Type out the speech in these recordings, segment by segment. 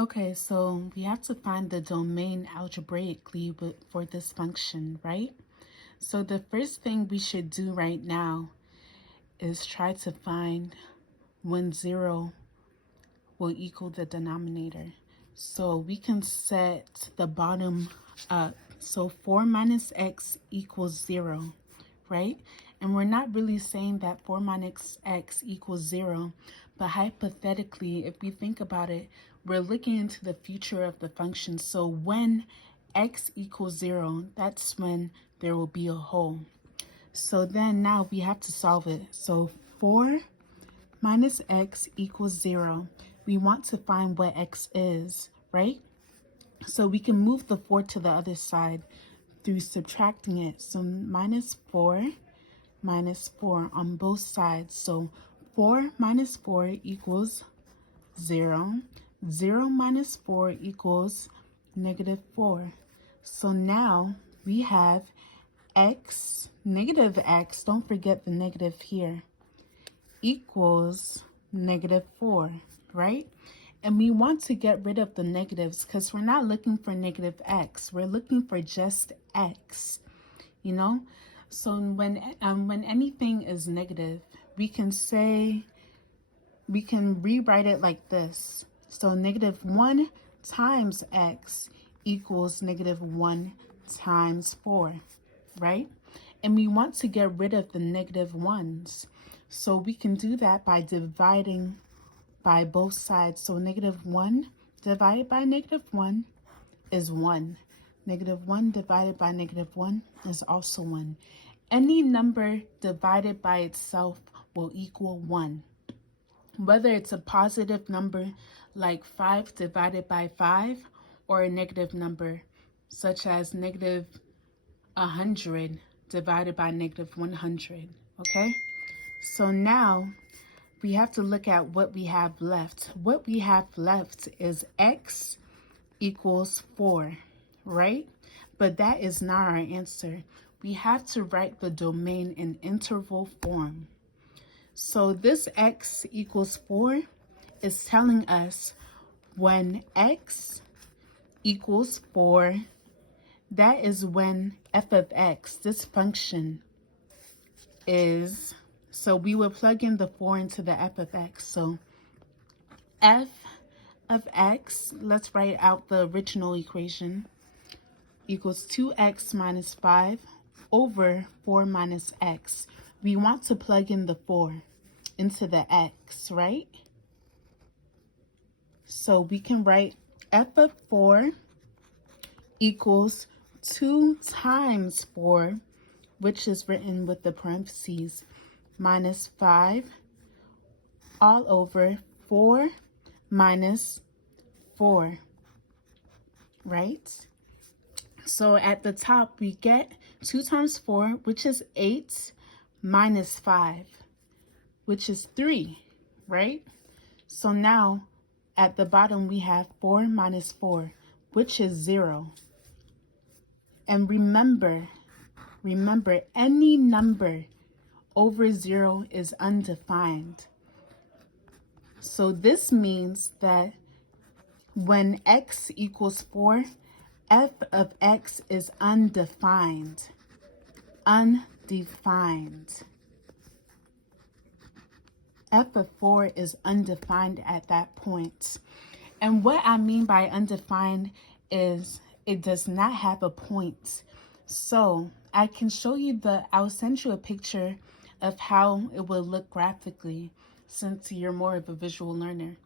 Okay, so we have to find the domain algebraically for this function, right? So the first thing we should do right now is try to find when 0 will equal the denominator. So we can set the bottom up. So 4 minus x equals 0, right? And we're not really saying that 4 minus x equals 0, but hypothetically, if we think about it, we're looking into the future of the function. So when x equals 0, that's when there will be a hole. So then now we have to solve it. So 4 minus x equals 0. We want to find what x is, right? So we can move the 4 to the other side through subtracting it. So minus 4 on both sides. So 4 minus 4 equals 0. 0 minus 4 equals negative 4. So now we have x, negative x, don't forget the negative here, equals negative 4, right? And we want to get rid of the negatives because we're not looking for negative x. We're looking for just x, you know? So when anything is negative, we can rewrite it like this. So negative 1 times x equals negative 1 times 4, right? And we want to get rid of the negative ones. So we can do that by dividing by both sides. So negative 1 divided by negative 1 is 1. Negative 1 divided by negative 1 is also 1. Any number divided by itself will equal 1. Whether it's a positive number like 5 divided by 5 or a negative number such as negative 100 divided by negative 100, okay? So now we have to look at what we have left. What we have left is x equals 4, right? But that is not our answer. We have to write the domain in interval form. So this x equals 4 is telling us when x equals 4, that is when f of x, this function, is, so we will plug in the 4 into the f of x. So f of x, let's write out the original equation, equals 2x minus 5 over 4 minus x. We want to plug in the 4 into the x, right? So we can write f of 4 equals 2 times 4, which is written with the parentheses, minus 5 all over 4 minus 4, right? So at the top, we get 2 times 4, which is 8, minus 5, which is 3, right? So now at the bottom, we have 4 minus 4, which is 0. And remember, any number over 0 is undefined. So this means that when x equals 4, f of x is undefined. Undefined. F of 4 is undefined at that point. And what I mean by undefined is it does not have a point. So I can show you I'll send you a picture of how it will look graphically since you're more of a visual learner.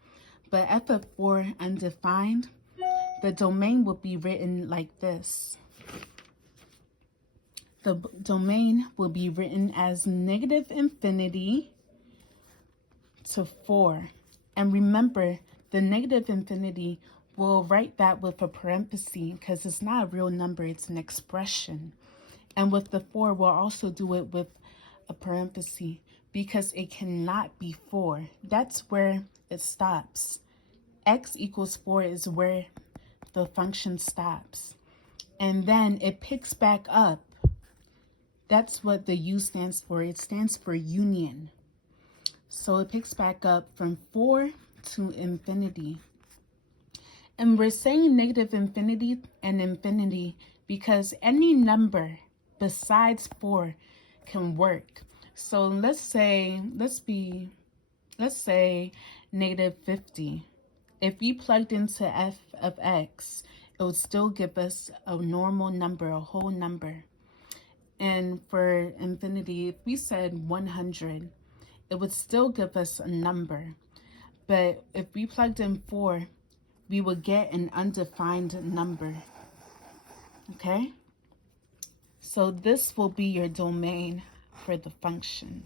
But f of 4 undefined, the domain will be written like this. The domain will be written as negative infinity to 4. And remember, the negative infinity, we'll write that with a parenthesis because it's not a real number, it's an expression. And with the 4, we'll also do it with a parenthesis because it cannot be 4. That's where it stops. X equals 4 is where the function stops. And then it picks back up. That's what the U stands for. It stands for union. So it picks back up from 4 to infinity. And we're saying negative infinity and infinity because any number besides 4 can work. So let's say negative 50. If we plugged into f of x, it would still give us a normal number, a whole number. And for infinity, if we said 100, it would still give us a number. But if we plugged in 4, we would get an undefined number. Okay? So this will be your domain for the function.